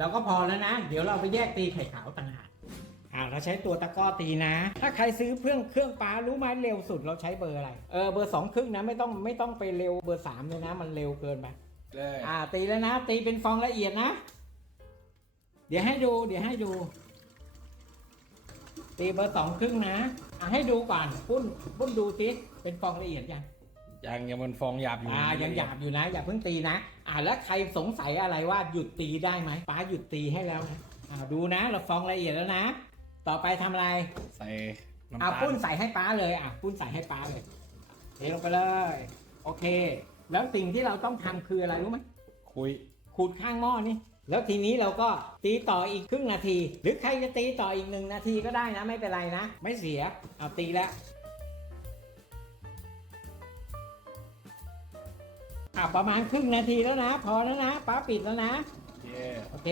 เราก็พอแล้วนะ เดี๋ยวเราไปแยกตีไข่ขาวต่างหากอ่าเราใช้ตัวตะกร้อตีนะ ถ้าใครซื้อเครื่องเครื่องปลารู้ไหมเร็วสุดเราใช้เบอร์อะไรเออเบอร์สองครึ่งนะไม่ต้องไม่ต้องไปเร็วเบอร์สามเลยนะ มันเร็วเกินไปเลยอ่า ตีแล้วนะ ตีเป็นฟองละเอียดนะ เดี๋ยวให้ดู เดี๋ยวให้ดู ตีเบอร์สองครึ่งนะอะให้ดูก่อนปุ้นปุ้นดูสิเป็นฟองละเอียดยัง ยังยังมันฟองหยาบอยู่อ่ายังหยาบอยู่นะ อย่าเพิ่งตีนะ อ่าแล้วใครสงสัยอะไรว่าหยุดตีได้ไหมป้าหยุดตีให้แล้วนะอ่าดูนะ เราฟองละเอียดแล้วนะ ต่อไปทำอะไร ใส่น้ำอ่าตาลปุ้นใส่ให้ป้าเลยอ่าปุ้นใส่ให้ป้าเลยเทลงไปเลย โอเค แล้วสิ่งที่เราต้องทำคืออะไรรู้ไหมคุยขูดข้างหม้อนี่แล้วทีนี้เราก็ตีต่ออีกครึ่งนาที หรือใครจะตีต่ออีกหนึ่งนาทีก็ได้นะ ไม่เป็นไรนะ ไม่เสียเอาตีแล้ว อะประมาณครึ่งนาทีแล้วนะ พอแล้วนะป้าปิดแล้วนะเย้โอเค